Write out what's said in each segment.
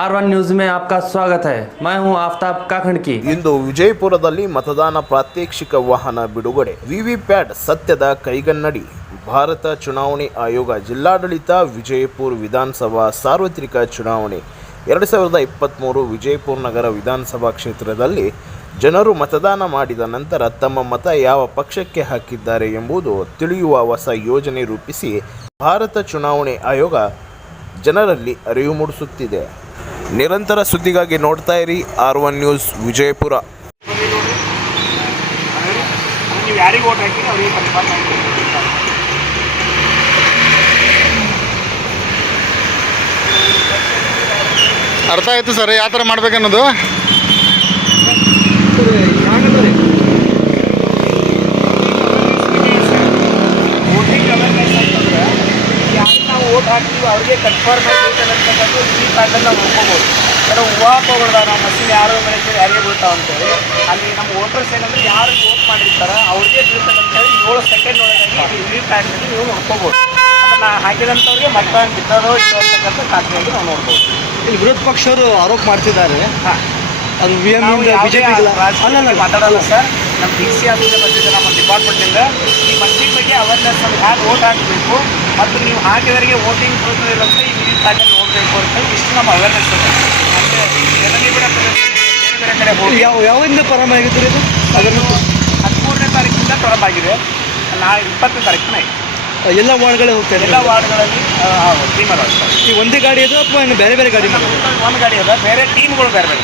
R1 news में आपका स्वागत है। मैं हूं आफ्ताब काखंडकी। ಇಂದು ವಿಜಯಪುರದಲ್ಲಿ ಮತದಾನ ಪ್ರಾತ್ಯಕ್ಷಿಕ ವಾಹನ ಬಿಡುಗಡೆ, ವಿವಿಪ್ಯಾಟ್ ಸತ್ಯದ ಕೈಗನ್ನಡಿ. ಭಾರತ ಚುನಾವಣೆ ಆಯೋಗ ಜಿಲ್ಲಾಡಳಿತ ವಿಜಯಪುರ ವಿಧಾನಸಭಾ ಸಾರ್ವತ್ರಿಕ ಚುನಾವಣೆ 2023 ವಿಜಯಪುರ ನಗರ ವಿಧಾನಸಭಾ ಕ್ಷೇತ್ರದಲ್ಲಿ ಜನರು ಮತದಾನ ಮಾಡಿದ ನಂತರ ತಮ್ಮ ಮತ ಯಾವ ಪಕ್ಷಕ್ಕೆ ಹಾಕಿದ್ದಾರೆ ಎಂಬುದು ತಿಳಿಯುವ ಹೊಸ ಯೋಜನೆ ರೂಪಿಸಿ ಭಾರತ ಚುನಾವಣೆ ಆಯೋಗ ಜನರಲ್ಲಿ ಅರಿವು ಮೂಡಿಸುತ್ತಿದೆ. ನಿರಂತರ ಸುದ್ದಿಗಾಗಿ ನೋಡ್ತಾ ಇರಿ R1 ನ್ಯೂಸ್ ವಿಜಯಪುರ. ಅರ್ಥ ಆಯ್ತು ಸರ್, ಯಾವ ಥರ ಮಾಡ್ಬೇಕನ್ನೋದು. ಓಟ್ ಹಾಕ್ತೀವಿ ಅವ್ರಿಗೆ ಕನ್ಫರ್ಮ್ ಆಗಿರ್ತಕ್ಕಂಥದ್ದು ಈ ಕಾರ್ಡಲ್ಲಿ ನಾವು ನೋಡ್ಕೋಬೋದು. ಕೆಲವು ಊಹಾಪೋಹಗಳು ನಾವು ಮಷಿನ್ ಯಾರು ಬೆಳಗ್ಗೆ ಯಾರಿಗೆ ಬೀಳ್ತಾವೆ ಅಂತೇಳಿ, ಅಲ್ಲಿ ನಮ್ಮ ವೋಟರ್ಸ್ ಏನಂದರೆ ಯಾರು ವೋಟ್ ಮಾಡಿರ್ತಾರೆ ಅವ್ರಿಗೆ ಬೀಳ್ತಕ್ಕಂಥೇಳಿ 7 ಸೆಕೆಂಡ್ ಒಳಗಾಗಿ ಈ ಕಾರ್ಡ್ನಲ್ಲಿ ನೀವು ನೋಡ್ಕೋಬೋದು. ಅದನ್ನು ಹಾಕಿದಂಥವ್ರಿಗೆ ಮತದಾನ ಬಿದ್ದರೋ ಇದು ಅಂತಕ್ಕಂಥ ಖಾತೆಯಲ್ಲಿ ನಾವು ನೋಡ್ಬೋದು. ಇಲ್ಲಿ ವಿರೋಧ ಪಕ್ಷವರು ಆರೋಪ ಮಾಡ್ತಿದ್ದಾರೆ. ಹಾಂ, ಅದು ಮಾತಾಡಲ್ಲ ಸರ್. ನಮ್ಮ DC ಆಫೀಸೇ ಬಂದಿದೆ ನಮ್ಮ ಡಿಪಾರ್ಟ್ಮೆಂಟಿಂದ. ಈ ಮಷಿನ್ ಬಗ್ಗೆ ಅವೇರ್ನೆಸ್ ನಮ್ಗೆ ಹ್ಯಾಗೆ ಓಟ್ ಹಾಕಬೇಕು ಮತ್ತು ನೀವು ಹಾಕಿದವರಿಗೆ ವೋಟಿಂಗ್ ಪ್ರೂಫ್ ಈ ವಿವಿ ಕಾರ್ಡಲ್ಲಿ ನೋಡಬೇಕು ಅಂತ ಇಷ್ಟು ನಮ್ಮ ಅವೇರ್ನೆಸ್ ಇದೆ. ಮತ್ತು ಜನನಿ ಕೂಡ ಬೇರೆ ಬೇರೆ ಕಡೆ ಹೋಗಿ ಯಾವಾಗಿಂದ ಪ್ರಾರಂಭ ಆಗಿತ್ತು ಇದು? ಅದನ್ನು 13ನೇ ತಾರೀಕಿಂದ ಪ್ರಾರಂಭ ಆಗಿದೆ. 20ನೇ ತಾರೀಕಿನ ಎಲ್ಲ ವಾರ್ಡ್ಗಳೇ ಹೋಗ್ತಾರೆ. ಎಲ್ಲ ವಾರ್ಡ್ಗಳಲ್ಲಿ ಟೀಮರ್ ಆಗ್ತಾರೆ. ಈ ಒಂದೇ ಗಾಡಿ ಅದು ಅಥವಾ ಬೇರೆ ಬೇರೆ ಗಾಡಿ? ಒಂದು ಗಾಡಿ ಅದ, ಬೇರೆ ಟೀಮ್ಗಳು ಬೇರೆ ಬೇರೆ.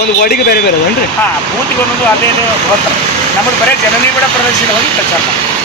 ಒಂದು ವಾರ್ಡಿಗೆ ಬೇರೆ ಬೇರೆ ಅದೇನ್ರಿ? ಹಾಂ, ಬೂತ್ಗೆ ಒಂದೊಂದು ಅಲ್ಲೇ ಹೋಗ್ತಾರೆ. ನಮಗೆ ಬರೀ ಜನನಿ ಕೂಡ ಪ್ರದರ್ಶನ ಹೋಗಿ ಪ್ರಚಾರ ಮಾಡಿ